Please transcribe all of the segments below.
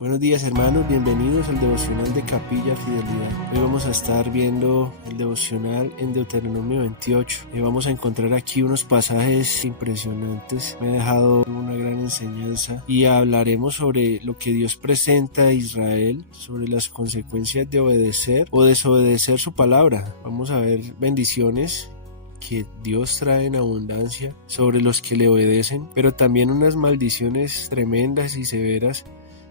Buenos días hermanos, bienvenidos al devocional de Capilla Fidelidad. Hoy vamos a estar viendo el devocional en Deuteronomio 28 y vamos a encontrar aquí unos pasajes impresionantes. Me ha dejado una gran enseñanza y hablaremos sobre lo que Dios presenta a Israel, sobre las consecuencias de obedecer o desobedecer su palabra. Vamos a ver bendiciones que Dios trae en abundancia sobre los que le obedecen, pero también unas maldiciones tremendas y severas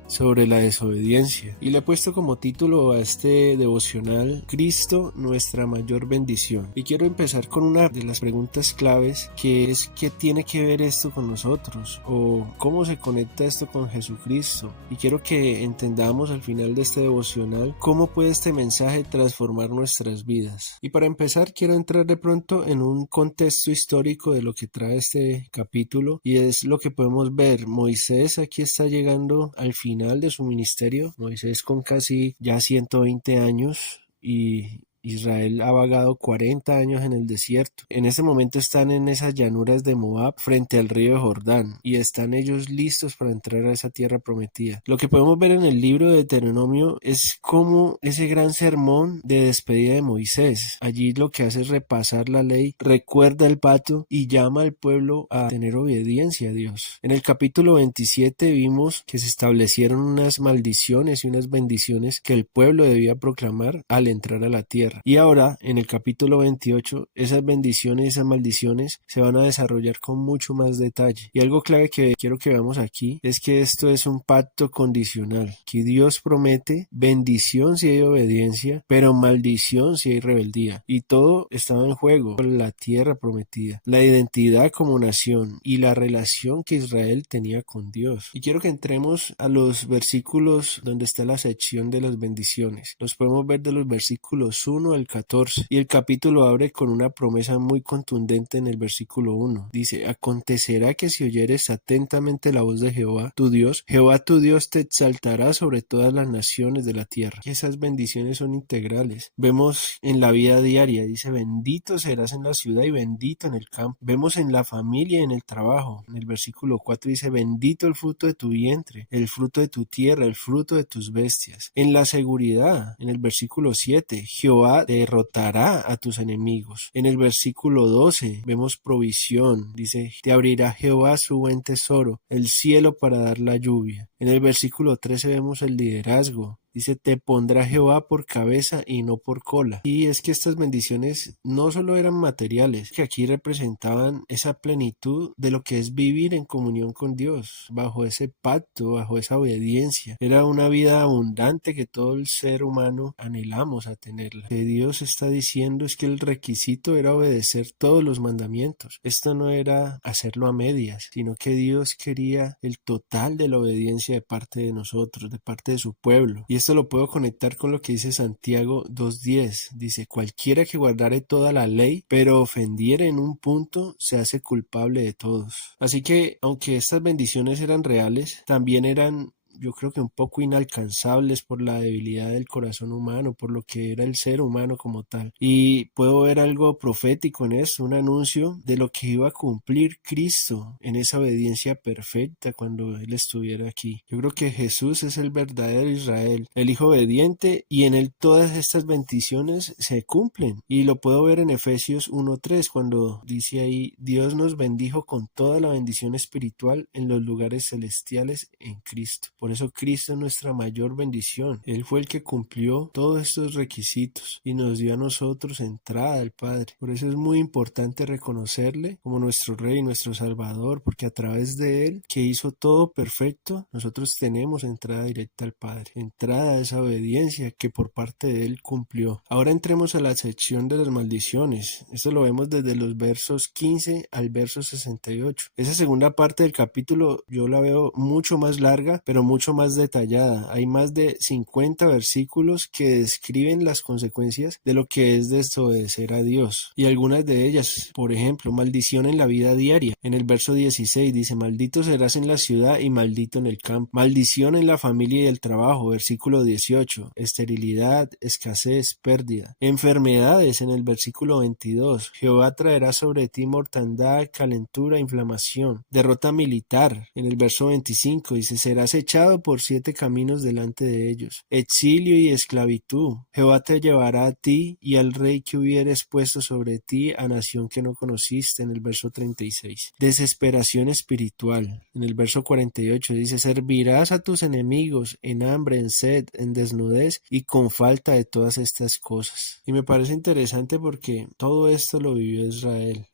sobre la desobediencia. Y le he puesto como título a este devocional: Cristo, nuestra mayor bendición. Y quiero empezar con una de las preguntas claves, que es ¿qué tiene que ver esto con nosotros? ¿O cómo se conecta esto con Jesucristo? Y quiero que entendamos al final de este devocional cómo puede este mensaje transformar nuestras vidas. Y para empezar quiero entrar de pronto en un contexto histórico de lo que trae este capítulo, y es lo que podemos ver. Moisés aquí está llegando al final de su ministerio. Moisés con casi ya 120 años, y Israel ha vagado 40 años en el desierto. En ese momento están en esas llanuras de Moab frente al río Jordán y están ellos listos para entrar a esa tierra prometida. Lo que podemos ver en el libro de Deuteronomio es cómo ese gran sermón de despedida de Moisés, allí lo que hace es repasar la ley, recuerda el pacto y llama al pueblo a tener obediencia a Dios. En el capítulo 27 vimos que se establecieron unas maldiciones y unas bendiciones que el pueblo debía proclamar al entrar a la tierra. Y ahora, en el capítulo 28, esas bendiciones y esas maldiciones se van a desarrollar con mucho más detalle. Y algo clave que quiero que veamos aquí es que esto es un pacto condicional, que Dios promete bendición si hay obediencia, pero maldición si hay rebeldía. Y todo estaba en juego: la tierra prometida, la identidad como nación y la relación que Israel tenía con Dios. Y quiero que entremos a los versículos donde está la sección de las bendiciones. Los podemos ver de los versículos 1 al 14, y el capítulo abre con una promesa muy contundente en el versículo 1. Dice: acontecerá que si oyeres atentamente la voz de Jehová tu Dios te exaltará sobre todas las naciones de la tierra. Y esas bendiciones son integrales. Vemos en la vida diaria, dice: bendito serás en la ciudad y bendito en el campo. Vemos en la familia y en el trabajo. En el versículo 4 dice: bendito el fruto de tu vientre, el fruto de tu tierra, el fruto de tus bestias. En la seguridad, en el versículo 7, Jehová derrotará a tus enemigos. En el versículo 12 vemos provisión. Dice: te abrirá Jehová su buen tesoro, el cielo, para dar la lluvia. En el versículo 13 vemos el liderazgo. Dice: te pondrá Jehová por cabeza y no por cola. Y es que estas bendiciones no solo eran materiales, que aquí representaban esa plenitud de lo que es vivir en comunión con Dios, bajo ese pacto, bajo esa obediencia. Era una vida abundante que todo el ser humano anhelamos a tenerla. Lo que Dios está diciendo es que el requisito era obedecer todos los mandamientos. Esto no era hacerlo a medias, sino que Dios quería el total de la obediencia de parte de nosotros, de parte de su pueblo. Y esto lo puedo conectar con lo que dice Santiago 2:10. Dice: cualquiera que guardare toda la ley, pero ofendiere en un punto, se hace culpable de todos. Así que, aunque estas bendiciones eran reales, también eran, yo creo que un poco inalcanzables por la debilidad del corazón humano, por lo que era el ser humano como tal. Y puedo ver algo profético en esto, un anuncio de lo que iba a cumplir Cristo en esa obediencia perfecta cuando Él estuviera aquí. Yo creo que Jesús es el verdadero Israel, el Hijo obediente, y en Él todas estas bendiciones se cumplen. Y lo puedo ver en Efesios 1:3, cuando dice ahí: Dios nos bendijo con toda la bendición espiritual en los lugares celestiales en Cristo. Por eso Cristo es nuestra mayor bendición. Él fue el que cumplió todos estos requisitos y nos dio a nosotros entrada al Padre. Por eso es muy importante reconocerle como nuestro Rey, nuestro Salvador, porque a través de Él, que hizo todo perfecto, nosotros tenemos entrada directa al Padre, entrada a esa obediencia que por parte de Él cumplió. Ahora entremos a la sección de las maldiciones. Esto lo vemos desde los versos 15 al verso 68. Esa segunda parte del capítulo yo la veo mucho más larga, pero mucho más detallada. Hay más de 50 versículos que describen las consecuencias de lo que es desobedecer a Dios. Y algunas de ellas, por ejemplo, maldición en la vida diaria. En el verso 16 dice: maldito serás en la ciudad y maldito en el campo. Maldición en la familia y el trabajo. Versículo 18. Esterilidad, escasez, pérdida. Enfermedades en el versículo 22. Jehová traerá sobre ti mortandad, calentura, inflamación. Derrota militar. En el verso 25 dice: serás echado echado por 7 caminos delante de ellos, exilio y esclavitud. Jehová te llevará a ti y al rey que hubieres puesto sobre ti, a nación que no conociste, en el verso 36. Desesperación espiritual. En el verso 48 dice: servirás a tus enemigos en hambre, en sed, en desnudez y con falta de todas estas cosas. Y me parece interesante porque todo esto lo vivió Israel.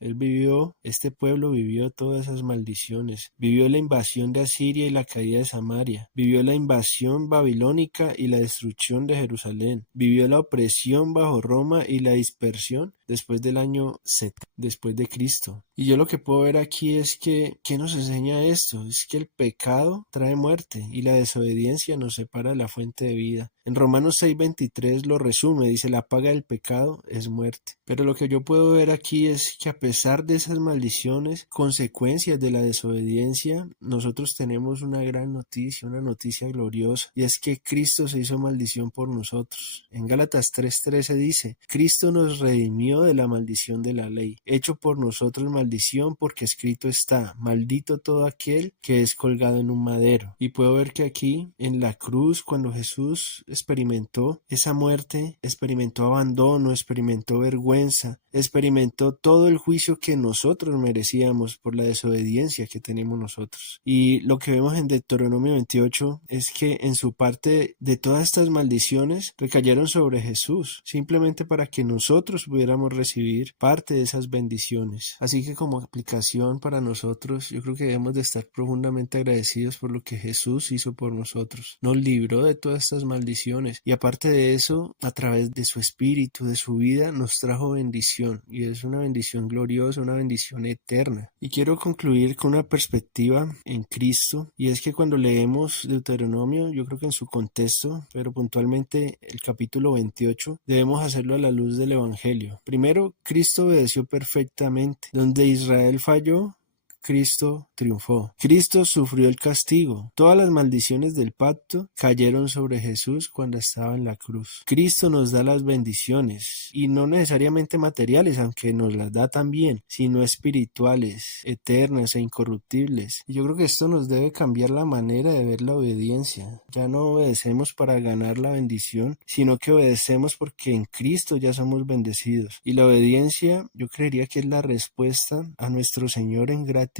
Este pueblo vivió todas esas maldiciones. Vivió la invasión de Asiria y la caída de Samaria. Vivió la invasión babilónica y la destrucción de Jerusalén. Vivió la opresión bajo Roma y la dispersión después del año 70, después de Cristo. Y yo lo que puedo ver aquí es que, ¿qué nos enseña esto? Es que el pecado trae muerte y la desobediencia nos separa de la fuente de vida. En Romanos 6:23 lo resume, dice: la paga del pecado es muerte. Pero lo que yo puedo ver aquí es que a pesar de esas maldiciones, consecuencias de la desobediencia, nosotros tenemos una gran noticia, una noticia gloriosa, y es que Cristo se hizo maldición por nosotros. En Gálatas 3:13 dice: Cristo nos redimió de la maldición de la ley, hecho por nosotros maldición, porque escrito está: maldito todo aquel que es colgado en un madero. Y puedo ver que aquí en la cruz, cuando Jesús experimentó esa muerte, experimentó abandono, experimentó vergüenza, experimentó todo el juicio que nosotros merecíamos por la desobediencia que tenemos nosotros. Y lo que vemos en Deuteronomio 28 es que en su parte de todas estas maldiciones recayeron sobre Jesús, simplemente para que nosotros pudiéramos recibir parte de esas bendiciones. Así que como aplicación para nosotros, yo creo que debemos de estar profundamente agradecidos por lo que Jesús hizo por nosotros. Nos libró de todas estas maldiciones y aparte de eso, a través de su espíritu, de su vida, nos trajo bendición, y es una bendición gloriosa, una bendición eterna. Y quiero concluir con una perspectiva en Cristo, y es que cuando leemos Deuteronomio, yo creo que en su contexto, pero puntualmente el capítulo 28, debemos hacerlo a la luz del Evangelio. Primero, Cristo obedeció perfectamente. Donde Israel falló, Cristo triunfó. Cristo sufrió el castigo. Todas las maldiciones del pacto cayeron sobre Jesús cuando estaba en la cruz. Cristo nos da las bendiciones, y no necesariamente materiales, aunque nos las da también, sino espirituales, eternas e incorruptibles. Y yo creo que esto nos debe cambiar la manera de ver la obediencia. Ya no obedecemos para ganar la bendición, sino que obedecemos porque en Cristo ya somos bendecidos. Y la obediencia, yo creería que es la respuesta a nuestro Señor en gratitud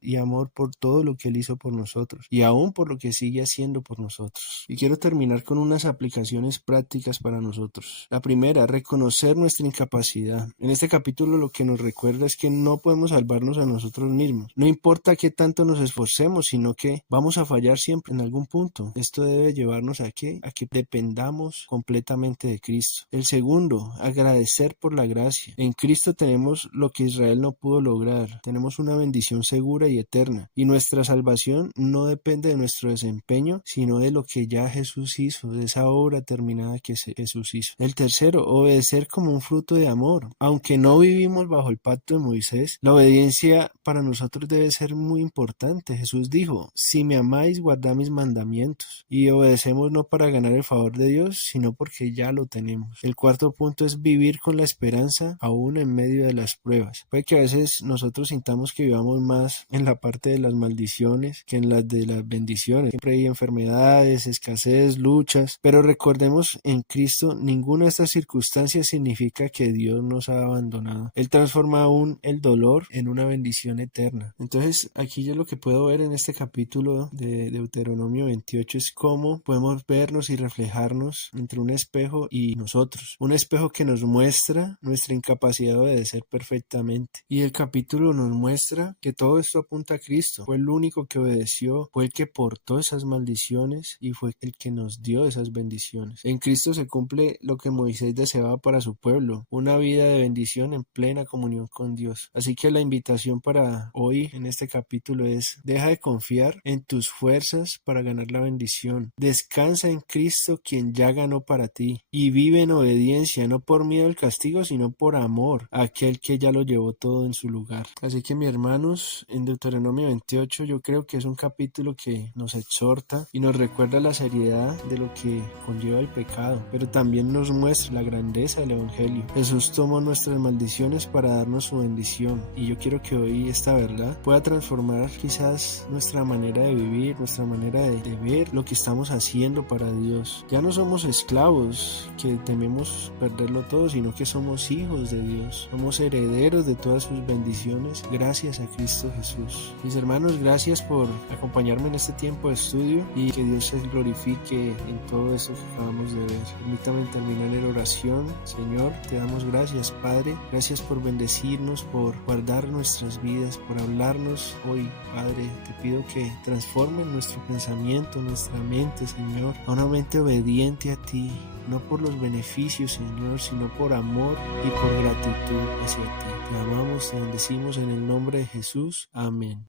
y amor por todo lo que Él hizo por nosotros, y aún por lo que sigue haciendo por nosotros. Y quiero terminar con unas aplicaciones prácticas para nosotros. La primera, reconocer nuestra incapacidad. En este capítulo lo que nos recuerda es que no podemos salvarnos a nosotros mismos. No importa qué tanto nos esforcemos, sino que vamos a fallar siempre en algún punto. Esto debe llevarnos a que dependamos completamente de Cristo. El segundo, agradecer por la gracia. En Cristo tenemos lo que Israel no pudo lograr. Tenemos una bendición segura y eterna, y nuestra salvación no depende de nuestro desempeño, sino de lo que ya Jesús hizo, de esa obra terminada que Jesús hizo. El tercero, obedecer como un fruto de amor. Aunque no vivimos bajo el pacto de Moisés, la obediencia para nosotros debe ser muy importante. Jesús dijo: si me amáis, guardad mis mandamientos. Y obedecemos no para ganar el favor de Dios, sino porque ya lo tenemos. El cuarto punto es vivir con la esperanza aún en medio de las pruebas. Puede que a veces nosotros sintamos que vivamos más en la parte de las maldiciones que en las de las bendiciones. Siempre hay enfermedades, escasez, luchas, pero recordemos, en Cristo ninguna de estas circunstancias significa que Dios nos ha abandonado. Él transforma aún el dolor en una bendición eterna. Entonces aquí yo lo que puedo ver en este capítulo de Deuteronomio 28 es cómo podemos vernos y reflejarnos entre un espejo y nosotros. Un espejo que nos muestra nuestra incapacidad de obedecer perfectamente. Y el capítulo nos muestra que todo esto apunta a Cristo. Fue el único que obedeció, fue el que portó esas maldiciones y fue el que nos dio esas bendiciones. En Cristo se cumple lo que Moisés deseaba para su pueblo, una vida de bendición en plena comunión con Dios. Así que la invitación para hoy en este capítulo es: deja de confiar en tus fuerzas para ganar la bendición. Descansa en Cristo, quien ya ganó para ti, y vive en obediencia, no por miedo al castigo, sino por amor a aquel que ya lo llevó todo en su lugar. Así que, mis hermanos, vemos en Deuteronomio 28, yo creo que es un capítulo que nos exhorta y nos recuerda la seriedad de lo que conlleva el pecado, pero también nos muestra la grandeza del Evangelio. Jesús tomó nuestras maldiciones para darnos su bendición, y yo quiero que hoy esta verdad pueda transformar quizás nuestra manera de vivir, nuestra manera de ver lo que estamos haciendo para Dios. Ya no somos esclavos que tememos perderlo todo, sino que somos hijos de Dios, somos herederos de todas sus bendiciones gracias a Cristo Jesús. Mis hermanos, gracias por acompañarme en este tiempo de estudio y que Dios se glorifique en todo esto que acabamos de ver. Permítame terminar en oración. Señor, te damos gracias, Padre, gracias por bendecirnos, por guardar nuestras vidas, por hablarnos hoy, Padre. Te pido que transformen nuestro pensamiento, nuestra mente, Señor, a una mente obediente a ti, no por los beneficios, Señor, sino por amor y por gratitud hacia ti. Te amamos, te bendecimos en el nombre de Jesús. Amén.